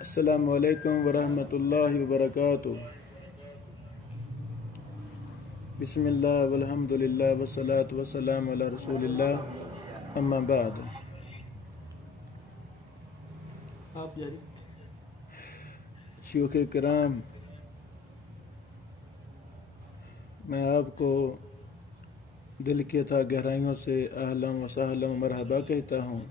अस्सलामु अलैकुम वरहमतुल्लाहि वबरकातुह। बिस्मिल्लाह वल्हम्दुलिल्लाह वस्सलातु वस्सलामु अला रसूलिल्लाह, अम्मा बाद। शयूख़ किराम, मैं आपको दिल की अथा गहराइयों से अहलन व सहलन मरहबा कहता हूँ।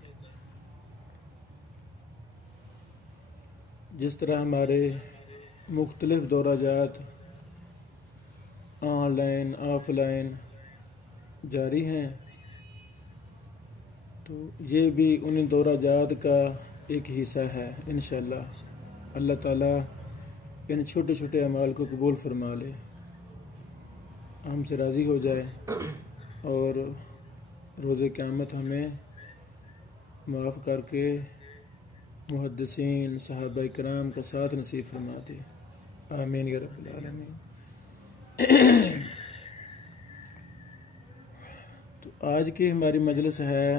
जिस तरह हमारे मुख्तलिफ दौराजात ऑनलाइन ऑफलाइन जारी हैं, तो ये भी उन दौराजात का एक हिस्सा है। इंशाअल्लाह अल्लाह ताला इन छोटे छोटे अमाल को कबूल फरमा ले, हमसे राज़ी हो जाए और रोज़े क़यामत हमें माफ़ करके मुहद्दिसीन सहाबा इकराम का साथ नसीब फरमा दे। आमीन या रब्बिल आलमीन। तो आज की हमारी मजलिस है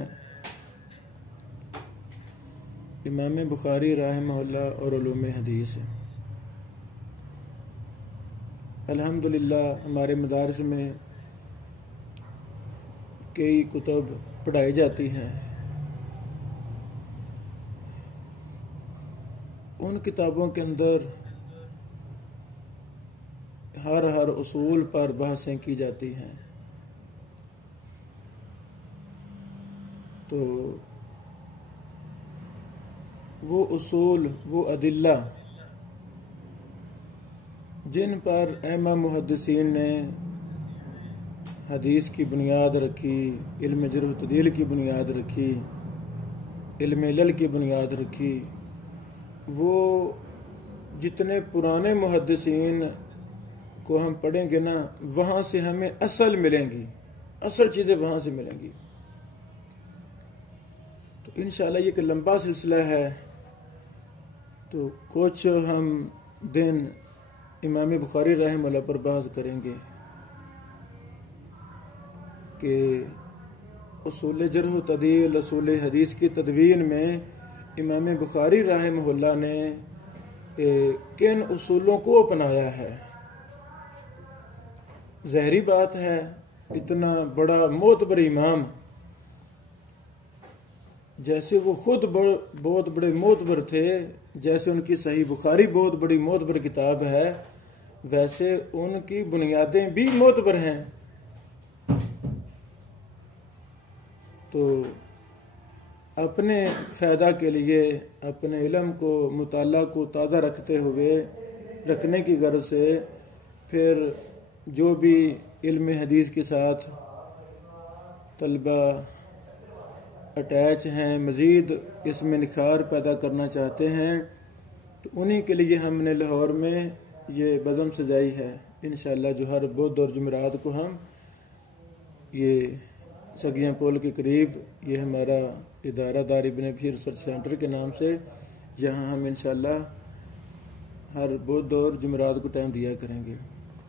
इमाम बुखारी रहमहुल्लाह और उलूम हदीस। अल्हम्दुलिल्लाह हमारे मदारस में कई कुतुब पढ़ाई जाती हैं। उन किताबों के अंदर हर उसूल पर बहसें की जाती हैं। तो वो उसूल, वो अदिल्ला जिन पर ऐमा मुहद्दिसीन ने हदीस की बुनियाद रखी, इल्म जर्ह तदील की बुनियाद रखी, इल्म इल्ल की बुनियाद रखी, वो जितने पुराने मुहद्दिसीन को हम पढ़ेंगे ना, वहाँ से हमें असल मिलेंगी, असल चीज़ें वहाँ से मिलेंगी। तो इंशाअल्लाह ये एक लंबा सिलसिला है। तो कुछ हम दिन इमाम बुखारी रहमहुल्लाह पर बहस करेंगे कि उसूल जर्ह तदील, उसूल हदीस की तदवीन में इमाम बुखारी रहमहुल्लाह ने किन उसूलों को अपनाया है। ज़ाहिरी बात है, इतना बड़ा मोतबर इमाम, जैसे वो खुद बहुत बड़े मोतबर थे, जैसे उनकी सही बुखारी बहुत बड़ी मोतबर किताब है, वैसे उनकी बुनियादें भी मोतबर हैं। तो अपने फ़ायदा के लिए, अपने इल्म को, मुताला को ताज़ा रखने की गर्ज से फिर जो भी इल्म हदीस के साथ तलबा अटैच हैं, मज़ीद इसमें निखार पैदा करना चाहते हैं, तो उन्हीं के लिए हमने लाहौर में ये बज़म सजाई है। इंशाअल्लाह जो हर बुध और जुमेरात को हम ये सगियाँ पोल के करीब ये हमारा इदारा दार इब्न भी रिसर्च सेंटर के नाम से, यहाँ हम इंशाअल्लाह हर बुध और जुमेरात को टाइम दिया करेंगे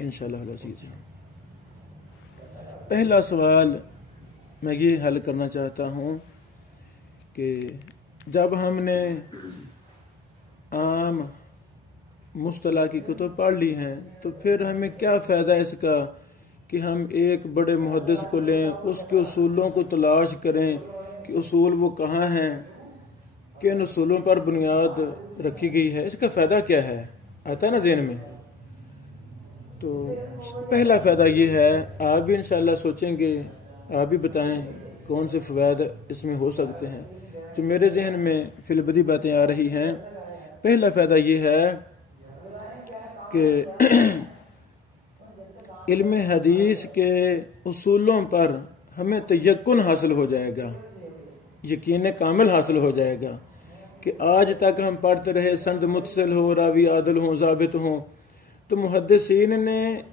इंशाअल्लाह अज़ीज़। पहला सवाल मैं ये हल करना चाहता हूँ कि जब हमने आम मुस्तला की कुतुब पढ़ ली हैं, तो फिर हमें क्या फ़ायदा इसका कि हम एक बड़े मुहद्दिस को लें, उसके उसूलों को तलाश करें कि उसूल वो कहाँ हैं, किन उसूलों पर बुनियाद रखी गई है, इसका फ़ायदा क्या है? आता है ना ज़हन में। तो पहला फ़ायदा ये है, आप भी इंशाअल्लाह सोचेंगे, आप भी बताएं कौन से फ़वाइद इसमें हो सकते हैं। जो मेरे जहन में फिलबदी बातें आ रही हैं, पहला फ़ायदा ये है कि इल्म हदीस के उसूलों पर हमें तयक्कुन हासिल हो जाएगा, यकीन कामिल हासिल हो जाएगा कि आज तक हम पढ़ते रहे संद मुत्सिल हो, रावी आदिल हो, ज़ाबित हो, तो मुहद्दिसीन ने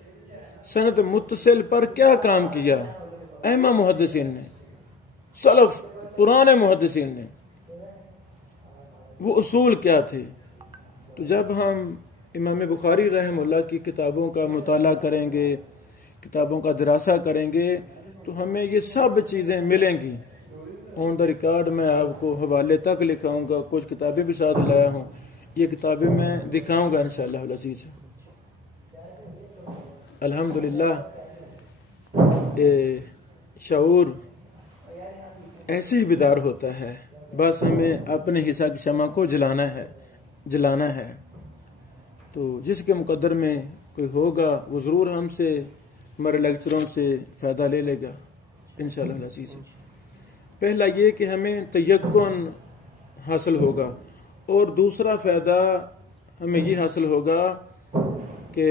संद मुत्सिल पर क्या काम किया, अहमा मुहद्दिसीन ने, सलफ पुराने मुहद्दिसीन ने, वो उसूल क्या थे। तो जब हम इमाम बुखारी रहमहुल्लाह की किताबों का मुताला करेंगे, किताबों का दरासा करेंगे, तो हमें ये सब चीज़ें मिलेंगी। ऑन द रिकॉर्ड मैं आपको हवाले तक लिखाऊंगा, कुछ किताबें भी साथ लाया हूँ। ये किताबें मैं दिखाऊंगा इंशाअल्लाह अज़ीज़। अल्हम्दुलिल्लाह शऊर ऐसे ही बेदार होता है, बस हमें अपने हिस्सा की शमा को जलाना है। तो जिसके मुकद्दर में कोई होगा वो ज़रूर हमसे हमारे लेक्चरों से फ़ायदा ले लेगा इंशाअल्लाह अज़ीज़। पहला ये कि हमें तयक्कुन हासिल होगा, और दूसरा फ़ायदा हमें ये हासिल होगा कि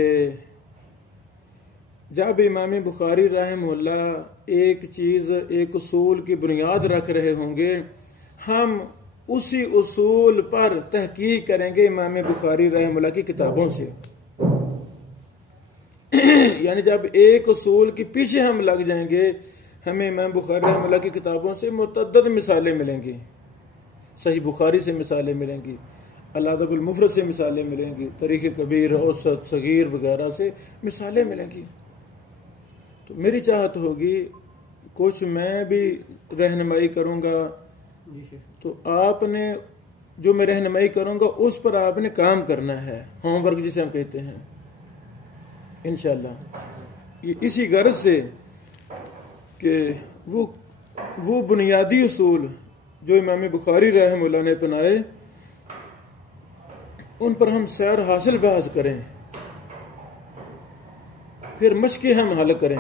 जब इमाम बुखारी रहमहुल्लाह एक चीज़, एक उसूल की बुनियाद रख रहे होंगे, हम उसी उसूल पर तहकीक करेंगे इमाम बुखारी रहमहुल्लाह की किताबों से। यानी जब एक उसूल के पीछे हम लग जाएंगे, हमें इमाम बुखारी रहमहुल्लाह की किताबों से मुतअद्दिद मिसालें मिलेंगी। सही बुखारी से मिसालें मिलेंगी, अल-अदबुल मुफ़रद से मिसालें मिलेंगी, तारीख़ कबीर, औसत, सगीर वगैरह से मिसालें मिलेंगी। तो मेरी चाहत होगी कुछ मैं भी रहनुमाई करूँगा, तो आपने जो मैं रहनुमाई करूँगा उस पर आपने काम करना है, होमवर्क जिसे हम कहते हैं इंशाअल्लाह। ये इसी गर्ज से कि वो बुनियादी उसूल जो इमाम बुखारी रहमहुल्लाह ने अपनाए, उन पर हम सैर हासिल बहस करें, फिर मशक़ें हम हल करें।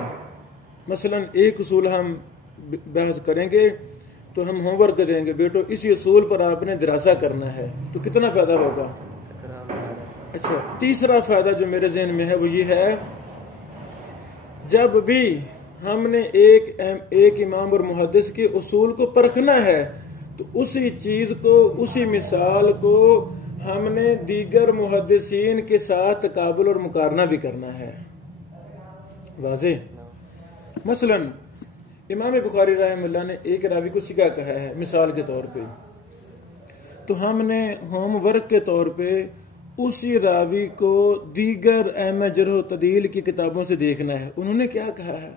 मसलन एक उसूल हम बहस करेंगे तो हम होमवर्क देंगे, बेटो इसी उसूल पर आपने दरासा करना है, तो कितना फ़ायदा होगा। अच्छा, तीसरा फ़ायदा जो मेरे ज़हन में है वो ये है, जब भी हमने एक इमाम और मुहद्दिस के उसूल को परखना है, तो उसी चीज़ को, उसी मिसाल को हमने दीगर मुहद्दिसीन के साथ तकाबुल और मुकारना भी करना है। वाज़ेह। मसलन इमाम बुखारी रहमहुल्लाह ने एक रावी को सिका कहा है मिसाल के तौर पे, तो हमने होमवर्क के तौर पे उसी रावी को दीगर अहम जरह तदील की किताबों से देखना है, उन्होंने क्या कहा है।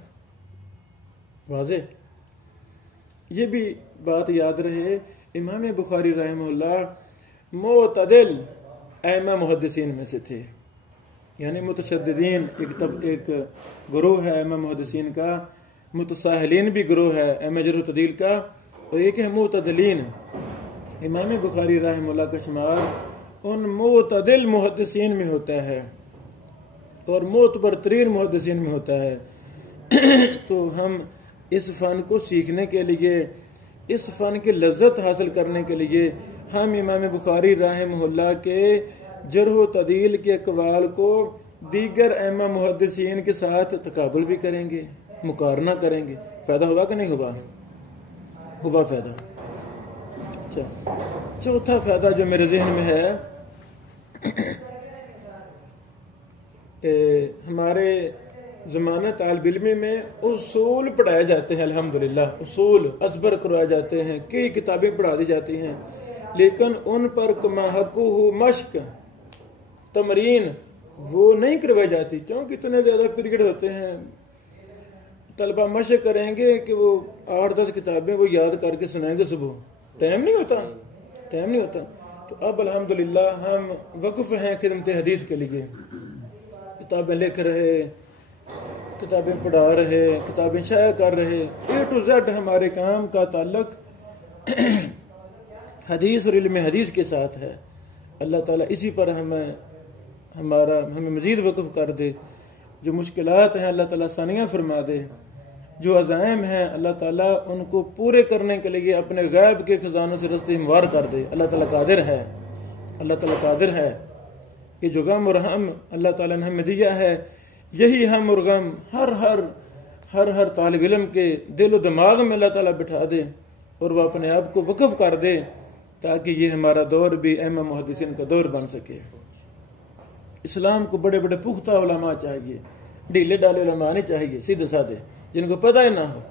वाज़ेह। ये भी बात याद रहे, इमाम बुखारी रहमहुल्लाह मुतदिल अहम मुहद्दिसीन में से थे, यानी मुतशद्दिदीन एक गुरूह है अहम मुहद्दिसीन का, मुतसाहिलीन भी गुरूह है अहम जरह तदील का, और एक है मुतदिलीन। इमाम बुखारी रहमहुल्लाह का शुमार उन मुतदिल मुहद्दिसीन में होता है और मोतबर तरीन मुहद्दिसीन में होता है। तो हम इस फ़न को सीखने के लिए, इस फ़न की लज्जत हासिल करने के लिए, हम इमाम बुखारी रहमहुल्लाह के जरह तदील के अक़वाल को दीगर अहम मुहद्दिसीन के साथ तकाबुल भी करेंगे, मुकारना करेंगे। फ़ायदा हुआ कि नहीं हुआ? हुआ फ़ायदा। अच्छा, चौथा फ़ायदा जो मेरे जहन में है, हमारे ज़माना तालिब इल्मी में उसूल पढ़ाए जाते हैं, अल्हम्दुलिल्लाह उसूल असबर करवाए जाते हैं, कई किताबें पढ़ा दी जाती हैं, लेकिन उन पर कमा हक़्क़ुहु मश्क, तमरीन वो नहीं करवाई जाती, क्योंकि इतने ज़्यादा पीरियड होते हैं। तलबा मशक करेंगे कि वो 8-10 किताबें वो याद करके सुनाएंगे सुबह, टाइम नहीं होता। तो अब अल्हम्दुलिल्लाह हम वक़फ़ हैं खिदमत हदीस के लिए, किताबें लिख रहे, किताबें पढ़ा रहे, किताबें शाया कर रहे, A to Z हमारे काम का ताल्लुक हदीस और इल्म हदीस के साथ है। अल्लाह ताला इसी पर हमें मज़ीद वक़फ़ कर दे। जो मुश्किलात हैं अल्लाह ताला आसानियाँ फरमा दे, जो अज़ाइम हैं अल्लाह ताला उनको पूरे करने के लिए अपने गैब के खजानों से रस्ते हमवार कर दे। अल्लाह ताला कादिर है कि जो गम और हम अल्लाह ताला ने हमें दिया है, यही हम और गम हर तालिब इल्म के दिल और दिमाग में अल्लाह ताला बिठा दे और वह अपने आप को वक़फ़ कर दे, ताकि ये हमारा दौर भी अहम मुहद्दिसीन का दौर बन सके। इस्लाम को बड़े बड़े पुख्ता उलमा चाहिए, ढीले डाले उलमा नहीं चाहिए, सीधे साधे जिनको पता ही ना हो।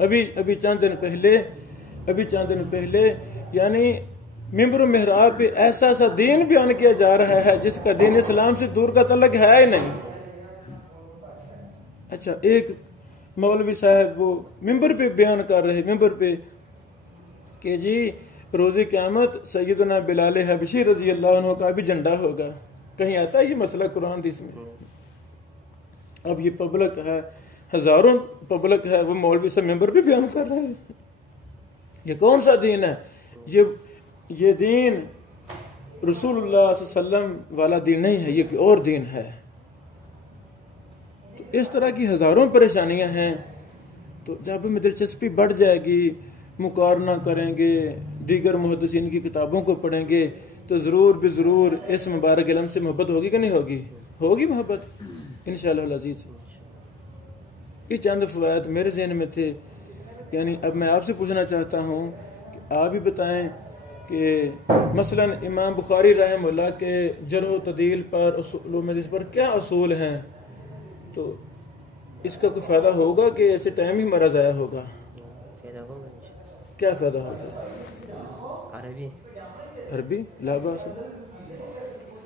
अभी चंद दिन पहले यानी मिंबर मेहराब पे ऐसा दीन बयान किया जा रहा है जिसका दीन इस्लाम से दूर का तल्लुक है ही नहीं। अच्छा, एक मौलवी साहब वो मिंबर पे बयान कर रहे, मिंबर पे कि जी रोज़े क़यामत सैयदना बिलाल हबशी रजी अल्लाह अन्हु का भी झंडा होगा। कहीं आता है ये मसला कुरान हदीस में? अब ये पब्लिक है, हजारों पब्लिक है, वो मौलवी से मेंबर भी बयान कर रहे हैं। ये कौन सा दीन है? ये दीन रसूलुल्लाह सल्लल्लाहु अलैहि वसल्लम वाला दीन नहीं है, ये और दीन है। तो इस तरह की हजारों परेशानियां हैं। तो जब हमें दिलचस्पी बढ़ जाएगी, मुकारना करेंगे, दीगर मुहद्दिसीन की किताबों को पढ़ेंगे, तो जरूर भी जरूर इस मुबारक इल्म से मोहब्बत होगी कि नहीं होगी? होगी मोहब्बत इंशाअल्लाह अज़ीज़। ये चंद फ़वाइद मेरे ज़हन में थे। यानी अब मैं आपसे पूछना चाहता हूँ कि आप भी बताएं कि मसलन इमाम बुखारी रहमहुल्लाह के जर्ह व तदील पर, उसूल हदीस पर क्या असूल हैं? तो इसका कोई फ़ायदा होगा कि ऐसे टाइम ही हमारा ज़ाया होगा? क्या फ़ायदा होगा? अरबी लाबास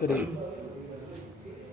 करीब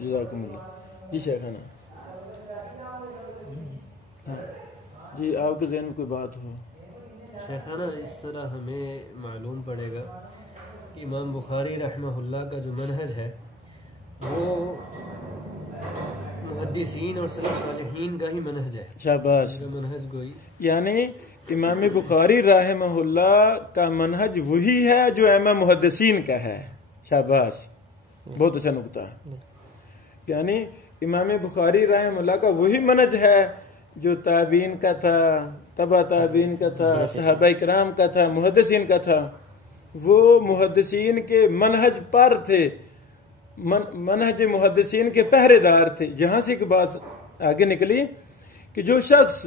जज़ाकुम अल्लाह। जी शेखाना, जी आपके ज़हन में कोई बात हो? शेखाना, इस तरह हमें मालूम पड़ेगा कि इमाम बुखारी रहमहुल्लाह का जो मनहज है वो मुहद्दिसीन और सलफ सालिहीन का ही मनहज है। शाबाश। उनका मनहज कोई, यानी इमाम बुखारी रहमहुल्लाह का मनहज वही है जो इमाम मुहद्दिसीन का है। शाबाश, बहुत अच्छा नुक्ता। यानी इमाम बुखारी रहमहुल्लाह का वही मनहज है जो ताबीन का था, तबा ताबीन का था, सहाबा इकराम का था, मुहद्दिसीन का था। वो मुहद्दिसीन के मनहज पर थे, मनहज मुहद्दिसीन के पहरेदार थे। यहां से एक बात आगे निकली कि जो शख्स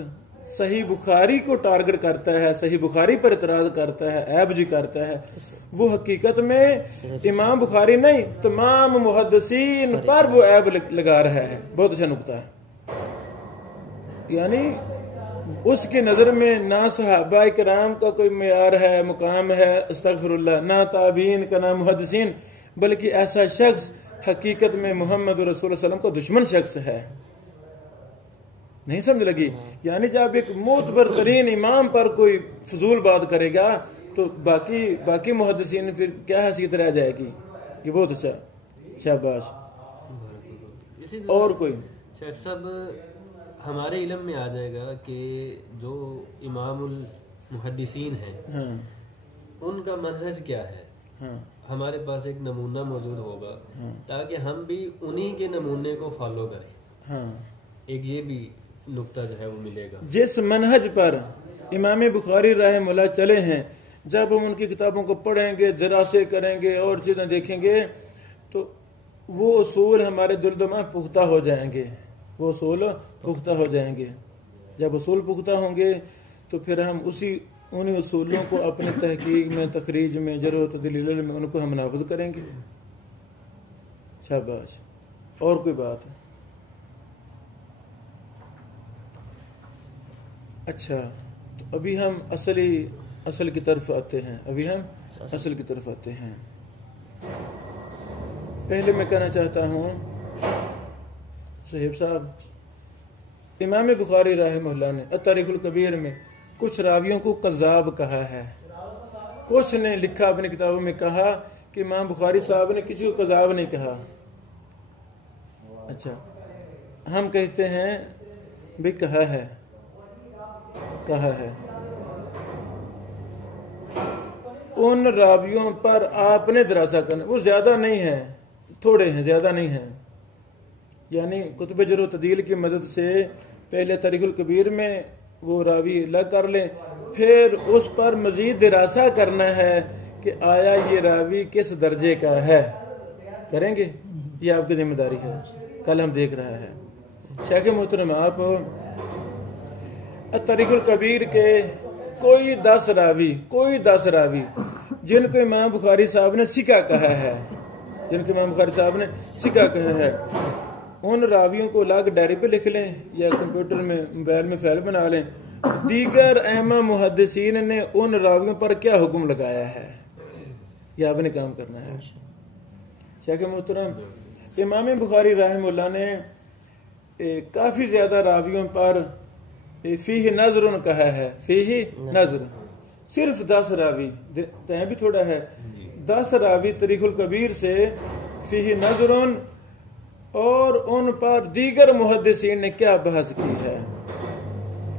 सही बुखारी को टारगेट करता है, सही बुखारी पर इतराज करता है, ऐब जी करता है, वो हकीकत में इमाम बुखारी नहीं, तमाम मुहद्दिसीन पर वो ऐब लगा रहा है। बहुत अच्छा नुक्ता है। यानी उसकी नजर में ना सहाबा इकराम का कोई मेयार है, मुकाम है, अस्तगफिरुल्लाह, ना ताबीन का, ना मुहद्दिसीन, बल्कि ऐसा शख्स हकीकत में मोहम्मद रसूल सल्लल्लाहु अलैहि वसल्लम का दुश्मन शख्स है। नहीं समझ लगी? यानी जब एक मोतबर तरीन इमाम पर कोई फजूल बात करेगा तो बाकी मुहद्दिसीन फिर क्या हैसियत रह जाएगी? ये बहुत अच्छा, शाबाश। और कोई शेख साहब, हमारे इल्म में आ जाएगा कि जो इमामुल मुहद्दिसीन हैं, हाँ उनका मनहज क्या है। हाँ हमारे पास एक नमूना मौजूद होगा, हाँ ताकि हम भी उन्हीं के नमूने को फॉलो करें। हाँ। एक ये भी नुक्ता जो है वो मिलेगा। जिस मनहज पर इमाम बुखारी रहमहुल्लाह चले हैं, जब हम उनकी किताबों को पढ़ेंगे, दरासे करेंगे और चीजें देखेंगे, तो वो उसूल हमारे दिल दिमाग पुख्ता हो जाएंगे। वो उसूल पुख्ता हो जाएंगे। जब उसूल पुख्ता होंगे तो फिर हम उन्हीं उसूलों को अपने तहकीक में, तखरीज में, जरूरत तदलील में उनको हम नाफिज करेंगे। शाबाश। और कोई बात है? अच्छा, तो अभी हम असल की तरफ आते हैं। असल की तरफ आते हैं। पहले मैं कहना चाहता हूँ साहिब साहब, इमाम बुखारी रहमहुल्लाह ने अत-तारीखुल कबीर में कुछ रावियों को कज़ाब कहा है। कुछ ने लिखा अपनी किताबों में कहा कि इमाम बुखारी साहब ने किसी को कज़ाब नहीं कहा। अच्छा, हम कहते हैं भी कहा है। उन रावियों पर आपने दरासा करना, वो ज्यादा नहीं है, थोड़े हैं, ज्यादा नहीं है। यानी कुतुब जर्ह तदील की मदद से पहले तारीखुल कबीर में वो रावी अलग कर लें, फिर उस पर मजीद दरासा करना है कि आया ये रावी किस दर्जे का है। करेंगे, ये आपकी जिम्मेदारी है। कल हम देख रहा है शेख मोहतरम, आप तारीखुल कबीर के कोई 10 रावी जिनको इमाम बुखारी साहब ने सिका कहा है, उन रावियों को अलग डायरी पे लिख लें या कंप्यूटर में मोबाइल में फाइल बना लें। दीगर अहमा मुहद्दिसीन ने उन रावियों पर क्या हुक्म लगाया है, यह आपने काम करना है। शेख मोहतरम इमाम बुखारी रहमतुल्लाह ने काफ़ी ज़्यादा रावियों पर फीह नज़रुन कहा है। फीह नज़र सिर्फ 10 रावी, तय भी थोड़ा है, 10 रावी तरीकुल कबीर से फीह नज़रुन, और उन पर दीगर मुहद्दिसीन ने क्या बहस की है।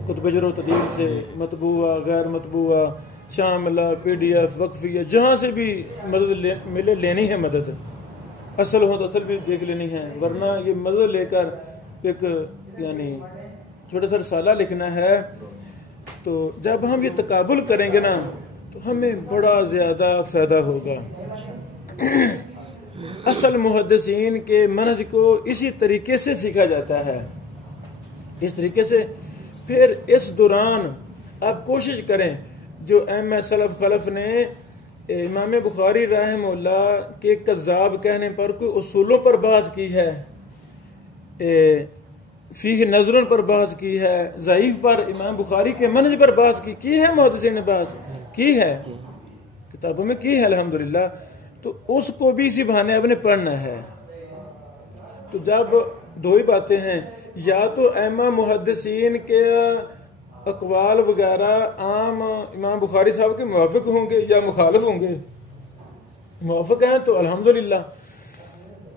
खुद बजरो तदील से मतबूआ गैर मतबूआ शामिला PDF वक्फिया जहाँ से भी मदद मिले लेनी है, मदद असल हो तो असल भी देख लेनी है, वरना ये मदद लेकर एक यानी छोटा सा रसाला लिखना है। तो जब हम ये तकाबुल करेंगे ना तो हमें बड़ा ज़्यादा फ़ायदा होगा। असल मुहद्दिसीन के मनहज को इसी तरीके से सीखा जाता है, इस तरीके से। फिर इस दौरान आप कोशिश करें, जो अहम सलफ खलफ ने इमाम बुखारी रहमतुल्लाह के कज़्ज़ाब कहने पर कोई उसूलों पर बात की है, फीह नज़रों पर बात की है, ज़ईफ़ पर, इमाम बुखारी के मनहज पर बात की है, मुहद्दिसीन ने बात की है, किताबों में की है अल्हम्दुलिल्लाह। तो उसको भी इसी बहाने आपने पढ़ना है। तो जब दो ही बातें हैं, या तो अहमा मुहद्दिसीन के अकवाल वगैरह आम इमाम बुखारी साहब के मुवाफिक होंगे या मुखालिफ होंगे। मुवाफिक हैं तो अल्हम्दुलिल्लाह,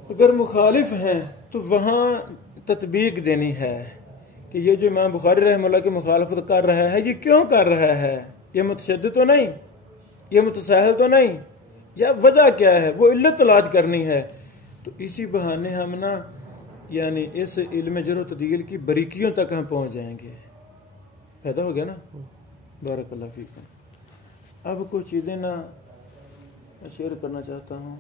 अगर मुखालिफ हैं तो वहाँ तत्बीक देनी है कि ये जो इमाम बुखारी रहमतुल्लाह की मुखालफत कर रहा है, ये क्यों कर रहा है, ये मुतशद्दिद तो नहीं, ये मुतसाहिल तो नहीं, या वजह क्या है, वो इल्लत तलाश करनी है। तो इसी बहाने हम ना यानी इस इल्म जर्ह तदील की बारीकियों तक हम पहुँच जाएंगे। पैदा हो गया ना, बारकल्लाह फीक। अब कुछ चीज़ें ना शेयर करना चाहता हूँ।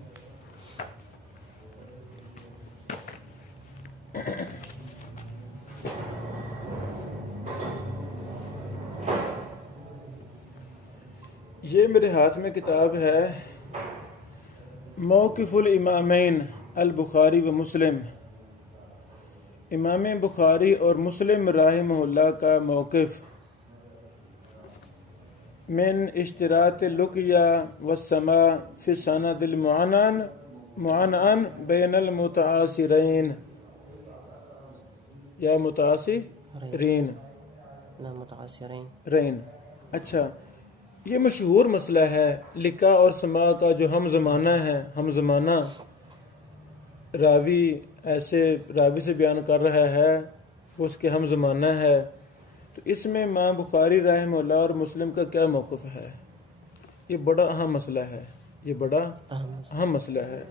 ये मेरे हाथ में किताब है मौक़िफ़ुल इमामैन अल बुखारी व मुस्लिम। इमाम बुखारी और मुस्लिम राहिमहुल्लाह का मौक़िफ़ मिन इश्तिरात लुक़या व समा फ़ी सनदिल मुआनन बैनल मुतआसिरीन या मुतआसिरीन मुतआसिरीन। अच्छा, ये मशहूर मसला है लिका और समा का, जो हम ज़माना है, हम ज़माना रावी ऐसे रावी से बयान कर रहा है, उसके हम ज़माना है। तो इसमें इमाम बुखारी रहमतुल्लाह और मुस्लिम का क्या मौक़िफ़ है, ये बड़ा अहम मसला है, ये बड़ा अहम मसला है।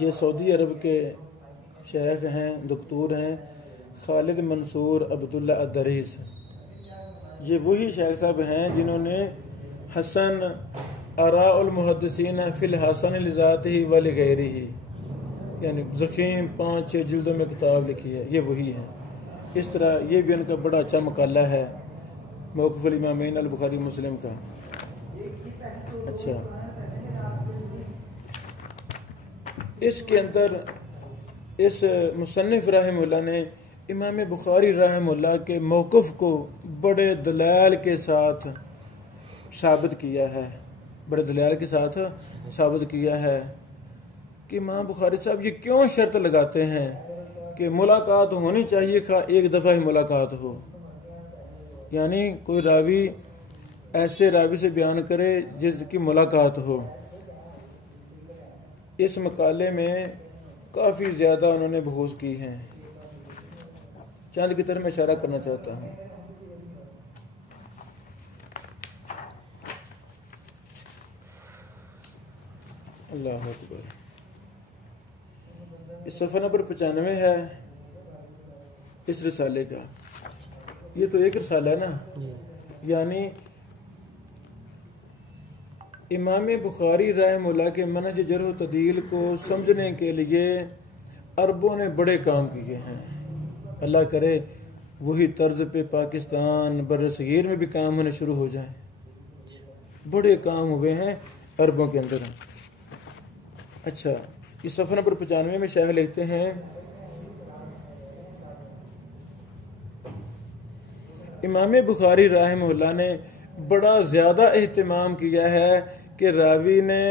ये सऊदी अरब के शेख हैं, दक्तूर हैं, खालिद मंसूर अब्दुल्ला अदरीस। ये वही शेख साहब हैं जिन्होंने हसन आराउल मुहद्दिसीन फिल हसन लिज़ातिही व लिग़ैरिही यानी ज़ख़ीम 5-6 जिल्दों में किताब लिखी है, ये वही है। इस तरह ये भी उनका बड़ा अच्छा मकाला है मौक़िफ़ुल इमामैन अल बुखारी मुस्लिम का। अच्छा, इसके अंदर इस मुसन्निफ़ रहमतुल्लाह ने इमाम बुखारी रहमतुल्लाह के मौक़िफ़ को बड़े दलाल के साथ साबित किया है, बड़े दलाल के साथ साबित किया है कि इमाम बुखारी साहब ये क्यों शर्त लगाते हैं कि मुलाकात होनी चाहिए, खा एक दफ़ा ही मुलाकात हो। यानी कोई रावी ऐसे रावी से बयान करे जिसकी मुलाकात हो। इस मकाले में काफ़ी ज़्यादा उन्होंने बहूस की हैं, चंद की तरफ मैं इशारा करना चाहता हूँ। अल्लाह अकबर। इस सफ़ा नंबर 95 है इस रिसाले का। ये तो एक रिसाला है ना, यानी इमाम बुखारी रहमतुल्लाह के मनहज जर्ह तदील को समझने के लिए अरबों ने बड़े काम किए हैं। अल्लाह करे वही तर्ज पे पाकिस्तान बर्रसगीर में भी काम होने शुरू हो जाए। बड़े काम हुए हैं अरबों के अंदर। अच्छा, इस सफ़ा नंबर 95 में शायख लिखते हैं, इमाम बुखारी रहमहुल्लाह ने बड़ा ज़्यादा एहतमाम किया है कि रावी ने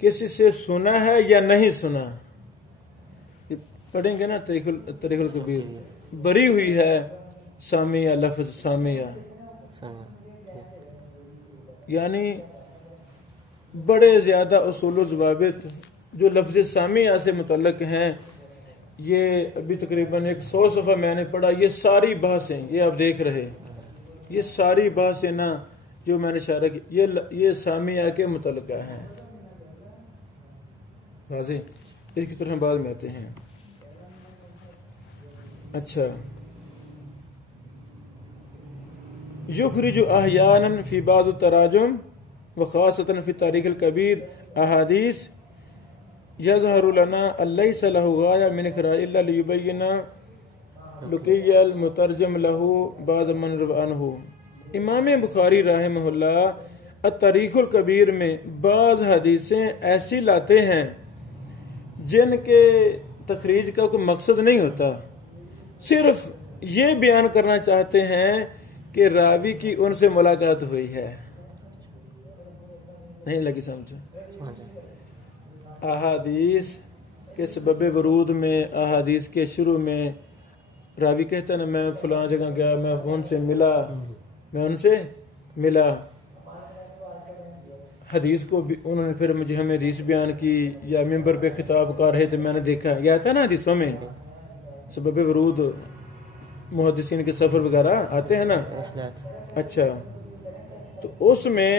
किसी से सुना है या नहीं सुना। ये पढ़ेंगे ना तरीक़ुल कबीर, बरी हुई है सामिया, लफ्ज़ सामिया, यानी बड़े ज़्यादा उसूल ज़वाबित जो लफ्ज़ सामिया से मुतल्लक़ हैं। ये अभी तकरीबन 100 सफ़ा मैंने पढ़ा। ये सारी बहसें, ये आप देख रहे, ये सारी बहसें ना जो मैंने इशारा की, ये सामिया के मुतल्लिक़ हैं। वाज़ेह, इसकी तरह हम बाद में आते हैं। अच्छा, युखरिजु अहयानन फी बाज़ तराजुम व ख़ासतन फी तारीख़िल कबीर अहादीस यज़हरु लना लैसा लहु गाया मिन इख़राज इल्ला लियुबय्यिना लुक़ियल मुतरजम लहु बाज़ मन रवानहु। इमाम बुखारी रहमहुल्लाह अत-तारीख़ुल कबीर में बाज़ हदीसें ऐसी लाते हैं जिनके तखरीज का कोई मकसद नहीं होता, सिर्फ ये बयान करना चाहते हैं कि रावी की उनसे मुलाकात हुई है। नहीं लगी समझ? अहादीस के सबब वरूद में, अहादीस के शुरू में रावी कहता है ना, मैं फलां जगह गया, मैं उनसे मिला, मैं उनसे मिला। हदीस को भी उन्होंने फिर मुझे हमें हदीस बयान की, या मिंबर पे खिताब कर रहे थे, मैंने देखा। यह आता है ना हदीसों में, सबब वरूद मुहद्दिसीन के सफ़र वगैरह आते हैं ना। अच्छा, तो उसमें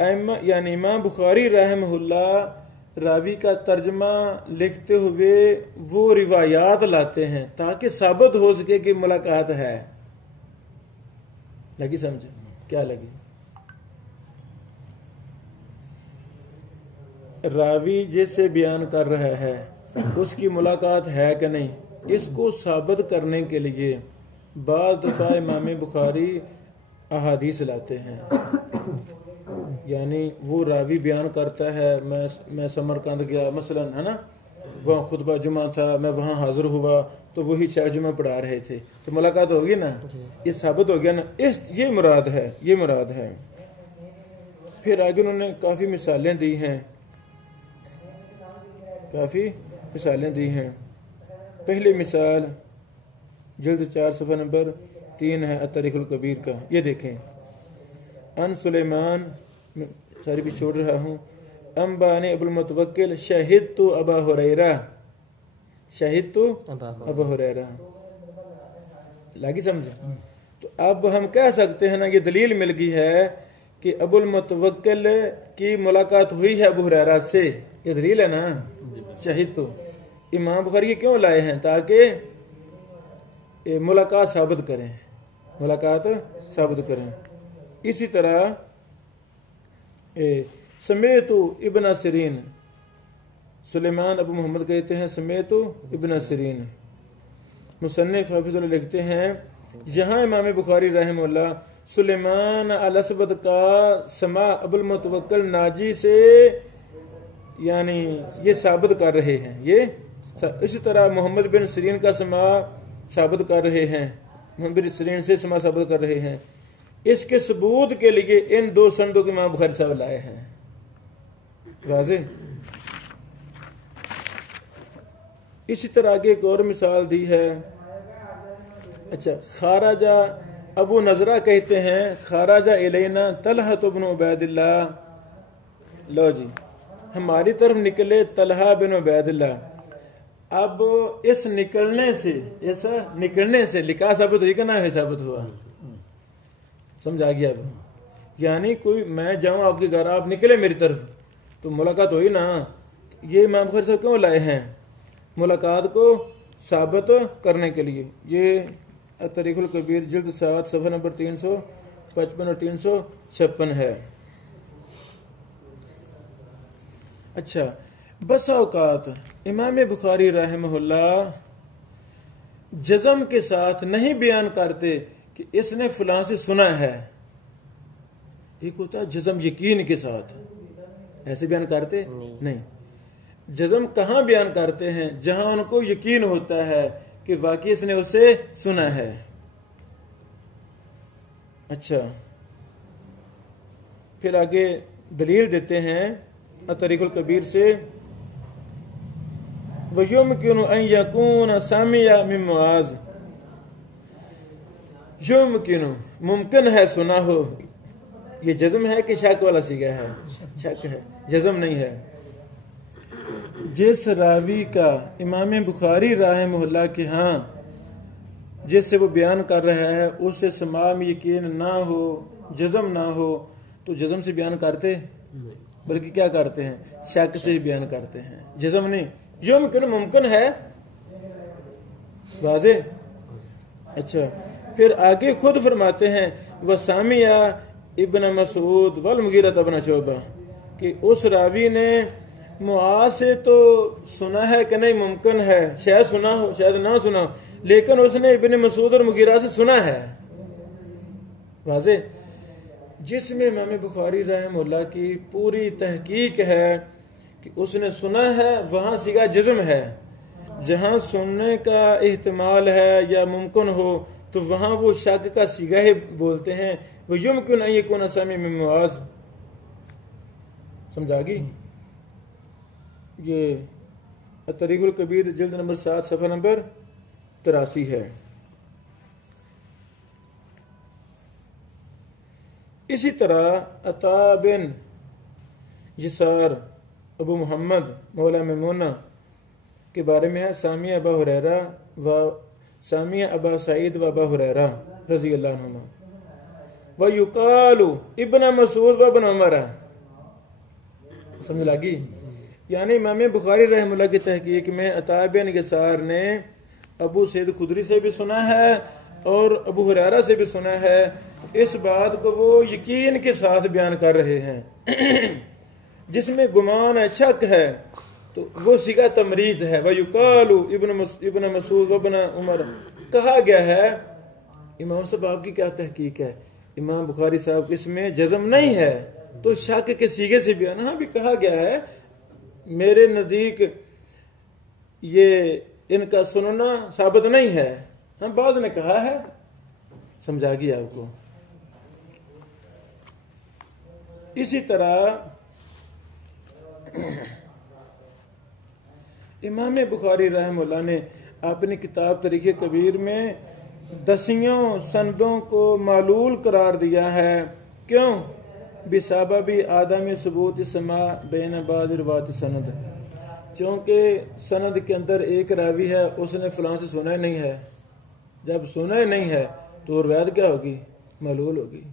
यानी इमाम बुखारी रहमहुल्लाह रावी का तर्जमा लिखते हुए वो रिवायात लाते हैं ताकि साबित हो सके कि मुलाकात है। लगी समझ? क्या लगी? रावी जिससे बयान कर रहा है उसकी मुलाकात है कि नहीं, इसको साबित करने के लिए बाज़ दफ़ा इमाम बुखारी अहादीस लाते हैं। यानी वो रावी बयान करता है, मैं समरकंद गया मसलन, है ना, वहाँ खुतबा जुमा था, मैं वहाँ हाजिर हुआ, तो वही शायद जुमा पढ़ा रहे थे, तो मुलाकात होगी ना, ये साबित हो गया ना। ये मुराद है, ये मुराद है। फिर आगे उन्होंने काफ़ी मिसालें दी हैं, काफ़ी मिसालें दी हैं। पहली मिसाल जल्द 4 सफ़ा नंबर 3 है अत-तारीख़ुल कबीर का। ये देखें, अन सुलेमान, सारी भी छोड़ रहा हूँ, अम्बानी अबुल मुतवक्किल शहिदतु अबा हुरैरा, शहिदतु अबा हुरैरा। लगी समझ? तो अब हम कह सकते हैं ना, ये दलील मिल गई है कि अबुल मुतवक्किल की मुलाकात हुई है अबू हुरैरा से। ये दलील है ना, शहिदतु। इमाम बुखारी क्यों लाए हैं? ताकि मुलाकात साबित करें, मुलाकात साबित करें। इसी तरह समेतु इब्न सिरीन, सुलेमान अबू मोहम्मद कहते हैं समेतु इब्न सिरीन। मुसन्निफ हाफिज़ुल्लाह लिखते हैं, यहाँ इमाम बुखारी रहमहुल्लाह सुलेमान अल-असबद का समा अबुल मुतवक्किल नाजी से यानी ये साबित कर रहे हैं। ये इसी तरह मोहम्मद बिन सिरीन का समा साबित कर रहे हैं, मोहम्मद बिन सिरीन से समा साबित कर रहे हैं। इसके सबूत के लिए इन 2 संदों के इमाम बुखारी साहब लाए हैं। वाज़ेह। इसी तरह आगे एक और मिसाल दी है। अच्छा, खाराजा अबू नजरा कहते हैं, खाराजा इलैना तलहा इब्न उबैदिल्लाह, लो जी हमारी तरफ निकले तलहा बिन उबैदिल्लाह। अब इस निकलने से लिखा साबित हुई कि ना है साबित हुआ? समझ आ गया? अब यानी कोई मैं जाऊं आपके घर, आप निकले मेरी तरफ, तो मुलाकात हुई ना। ये इमाम बुखारी साहब क्यों लाए हैं? मुलाकात को साबित करने के लिए। ये अत-तारीख़ुल कबीर जिल्द 7 सफ़ा नंबर 355 और 356 है। अच्छा, बस औकात इमाम बुखारी रहमहुल्लाह जज़म के साथ नहीं बयान करते कि इसने फलां से सुना है। एक होता है जज़म यकीन के साथ, ऐसे बयान करते नहीं। जज़म कहाँ बयान करते हैं? जहां उनको यकीन होता है कि वाकई इसने उसे सुना है। अच्छा, फिर आगे दलील देते हैं अतरीकुल कबीर से, वयुमकिनु अन यकून सामिया मिन मुआज, युमकिनु मुमकिन है सुना हो। ये जज़म है कि शक वाला सीगा है? शक है, जज़म नहीं है। जिस रावी का इमाम बुखारी रहमहुल्लाह के हाँ जिससे वो बयान कर रहा है उससे समा में यकीन ना हो, जज़म ना हो, तो जज़म से बयान करते, बल्कि क्या करते हैं? शक से ही बयान करते हैं, जज़म नहीं। युमकिन मुमकिन है, वाज़े। अच्छा, फिर आगे खुद फरमाते हैं वह सामिया इब्न मसूद वल मुगीरा इब्न शुबा, कि उस रावी ने मुआज से तो सुना है कि नहीं, मुमकिन है शायद सुना हो शायद ना सुना हो, लेकिन उसने इब्न मसूद और मुगीरा से सुना है। वाज़े। जिसमें इमाम बुखारी रहमहुल्लाह की पूरी तहकीक है कि उसने सुना है, वहां सीगा जज़म है। जहां सुनने का एहतिमाल है या मुमकिन हो तो वहां वो शक का सीगा ही बोलते हैं, वो युमकिन अन यकून सामी मिन मुआज। समझा गई? ये अतरीकुल कबीर जिल्द नंबर 7 सफ़ा नंबर 83 है। इसी तरह अता बिन यसार अबू मोहम्मद मौला मैमूना के बारे में है, सामिया अबा हुरैरा व सामिया अबा सईद व अबा हुरैरा रजी अल्लाह अन्हुमा व युकालु इब्न मसूद व इब्न उमर। समझ लगी? यानी इमाम बुखारी रहमतुल्लाह की तहकीक में अता बिन यसार ने अबू सईद खुदरी से भी सुना है और अबू हुरैरा से भी सुना है। इस बात को वो यकीन के साथ बयान कर रहे हैं। जिसमें गुमान है, शक है, तो वो सिगा तमरीज है। वह युकालु इब्न मसूद इब्न उमर कहा गया है। इमाम साहब आपकी क्या तहकीक है? इमाम बुखारी साहब इसमें जज़म नहीं है, तो शक के सीगे से बयान हाँ भी कहा गया है। मेरे नजदीक ये इनका सुनना साबित नहीं है, हम बाद ने कहा है। समझा गया आपको? इसी तरह इमाम बुखारी रहमतुल्लाह ने अपनी किताब तरीक़े कबीर में दसियों सनदों को मालूल करार दिया है। क्यों? बिसाबबी आदमी सबूत समा बैन बाज़ रिवायत सनद, क्योंकि सनद के अंदर एक रावी है, उसने फलां से सुना ही नहीं है। जब सुना ही नहीं है तो रिवायत क्या होगी? मालूल होगी।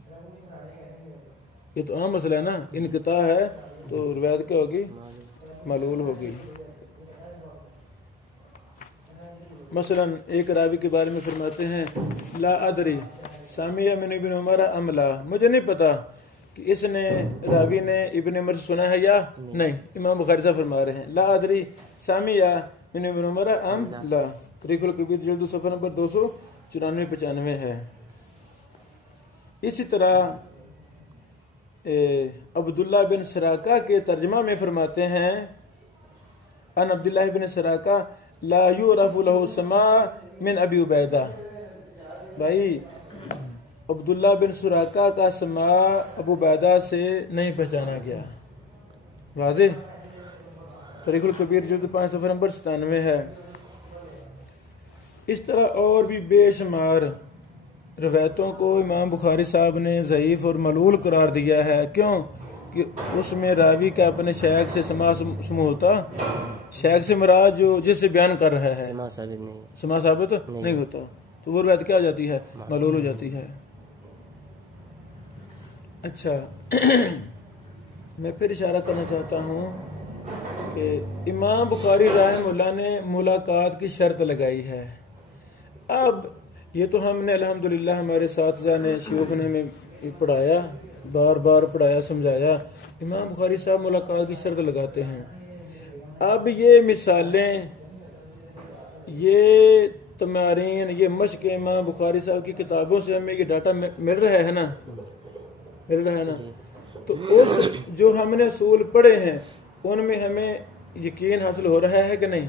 ये तो आम मसला है ना, इनक़िता है तो रिवायत क्या होगी? मालूल होगी। मसलन एक रावी के बारे में फरमाते हैं, ला अदरी सामिया मिन इब्न उमर अमला, मुझे नहीं पता कि इसने रावी ने इब्न उमर से सुना है या नहीं। इमाम बुखारी साहब फरमा रहे हैं ला अदरी सामिया मिन इब्न उमर अम ला। तरीक़ुल कबीर जिल्द सफ़ा नंबर 294-95 है। इसी तरह अब्दुल्ला बिन सराका के तर्जमा में फरमाते हैं, अन अब्दुल्लाह बिन सराका ला युरफु लहु समा मिन अबी उबैदा। भाई अब्दुल्ला बिन सुराका का समा अबू उबैदा से नहीं पहचाना गया। वाज़े। तरीक़ुल कबीर जिल्द 5 सफ़ा नंबर 97 है। इस तरह और भी बेशुमार रवायतों को इमाम बुखारी साहब ने ज़ईफ़ और मलूल करार दिया है। क्यों? कि उसमें रावी का अपने शेख से समा समूह होता, शेख से मुराद जो जिससे बयान कर रहा है समा साबित नहीं होता, तो वो रवायत क्या हो जाती है? मलूल हो जाती है। अच्छा, मैं फिर इशारा करना चाहता हूँ कि इमाम बुखारी रहमतुल्लाह ने मुलाकात की शर्त लगाई है। अब ये तो हमने अल्हम्दुलिल्लाह हमारे साथिज़ा ने शयूख ने हमें पढ़ाया, बार बार पढ़ाया, समझाया। इमाम बुखारी साहब मुलाकात की शर्त लगाते हैं। अब ये मिसालें, ये तमारीन, ये मश्क इमाम बुखारी साहब की किताबों से हमें ये डाटा मिल रहा है ना, मिल रहा है ना। तो उस जो हमने असूल पढ़े हैं उनमें हमें यकीन हासिल हो रहा है कि नहीं?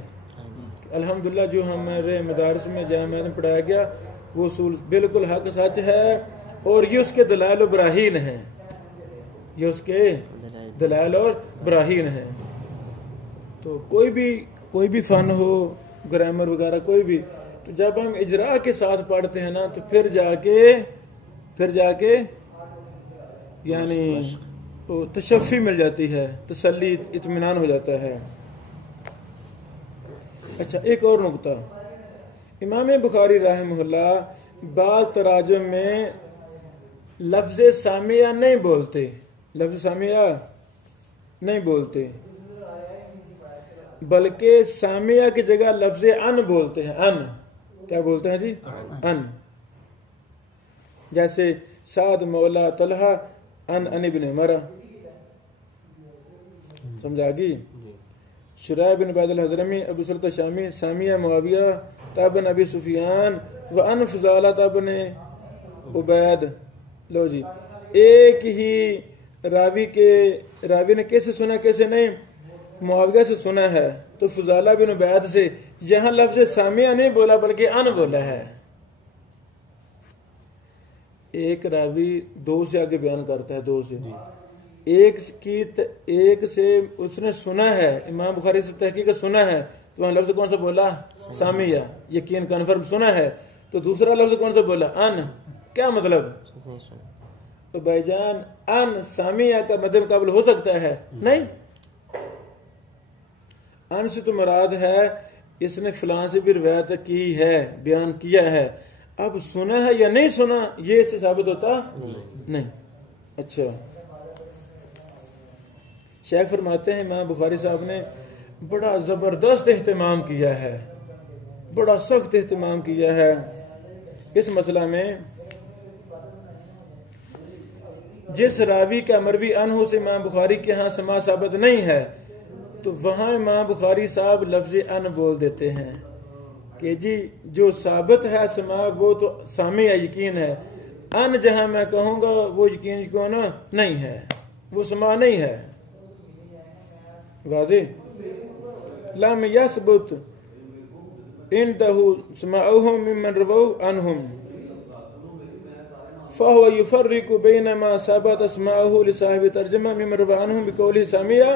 अल्हम्दुलिल्लाह जो हमारे मदारस में जहाँ मैंने पढ़ाया गया वो उसूल बिल्कुल हक सच है, और ये उसके दलाल और बराहीन हैं, ये उसके दलाल और बराहीन हैं। तो कोई भी फन हो, ग्रामर वगैरह कोई भी, तो जब हम इजरा के साथ पढ़ते हैं ना, तो फिर जाके यानी तो तशफ़ी मिल जाती है, तसल्ली, इत्मीनान हो जाता है। अच्छा, एक और नुकता, इमाम बुखारी रहमहुल्लाह बाज़ तराजुम में लफ्ज़ सामिया नहीं बोलते, लफ्ज़ सामिया नहीं बोलते, बल्कि सामिया की जगह लफ्ज़ अन बोलते हैं। अन क्या बोलते हैं जी? अन। जैसे साद मौला तलहा अन इब्न उमर, समझा गई? शुराह बिन उबैद हज़रमी, अबू सुलत शामी, सामिया मुआविया तबन अबी सुफियान व अन फज़ाला तबन उबैद। लो जी, एक ही रावी ने कैसे सुना कैसे नहीं? मुआविया से सुना है, तो फज़ाला बिन उबैद से। यहाँ लफ्ज़ सामिया नहीं बोला बल्कि अन बोला है। एक रावी दो से आगे बयान करता है, दो से एक से उसने सुना है, इमाम बुखारी से तहकीक सुना है, तो वहाँ लफ्ज़ कौन सा बोला? सामिया, यकीन कन्फर्म सुना है। तो दूसरा लफ्ज़ कौन सा बोला? अन। क्या मतलब? तो भाईजान अन सामिया का मद्दे मुकाबल हो सकता है? नहीं। अन से तो मुराद है इसने फलां से भी रिवायत की है, बयान किया है। अब सुना है या नहीं सुना, ये इससे साबित होता नहीं। अच्छा, शेख फरमाते हैं इमाम बुखारी साहब ने बड़ा जबरदस्त एहतमाम किया है, बड़ा सख्त एहतमाम किया है इस मसला में। जिस रावी का मरवी अनहु से इमाम बुखारी के यहाँ समा साबित नहीं है, तो वहां इमाम बुखारी साहब लफ्ज़ अन बोल देते हैं कि जी जो साबित है समा वो तो सामी है, यकीन है। अन जहां मैं कहूंगा वो यकीन कौन नहीं है, वो समा नहीं है। वाज़ेह। लम यसबुत इंदहु समाउहुम मिम्मन रवौ अनहुम फहुव युफर्रिकु बैन मा सबत अस्माउहु लिसाहिब तर्जुमा मिम्मन रवौ अनहुम बिकौलिहि सामिया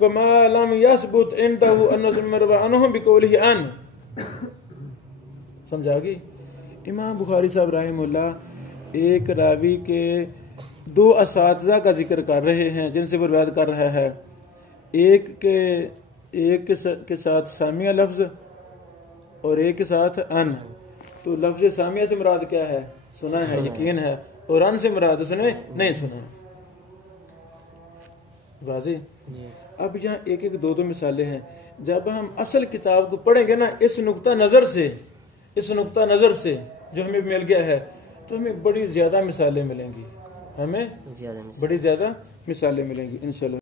व मा लम यसबुत इंदहु अन्नहु मिम्मन रवौ अनहुम बिकौलिहि अन। समझागी? इमाम बुखारी साहब रहमहुल्लाह एक रावी के दो असातिज़ा का जिक्र कर रहे हैं जिनसे वो रिवायत कर रहा है। एक के साथ सामिया लफ्ज़ और एक के साथ अन। तो लफ्ज़ सामिया से मुराद क्या है? सुना है, यकीन है, और अन से मुराद उसने नहीं सुना। वाज़ेह। अब यहाँ एक एक दो मिसालें हैं। जब हम असल किताब को पढ़ेंगे ना इस नुक्ता नज़र से जो हमें मिल गया है, तो हमें बड़ी ज्यादा मिसालें मिलेंगी, हमें बड़ी ज्यादा मिसालें मिलेंगी इंशाअल्लाह।